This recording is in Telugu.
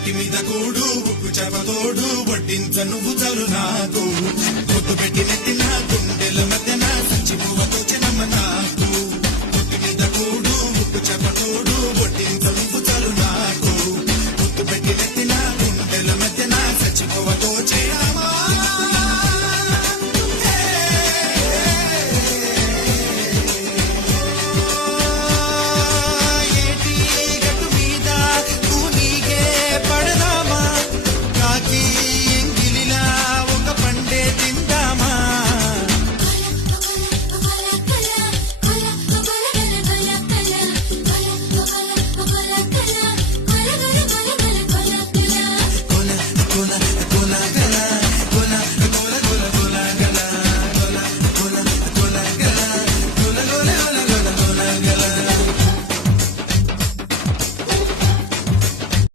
మట్టి మీద కూడు ఉప్పు చేపతోడు వడ్డించ నువ్వు చాలు నాకు ముద్దు పెట్టి నెత్తిన గుండెల మధ్యన సంచి పువ్వతో చిన్నమ్మ నాకు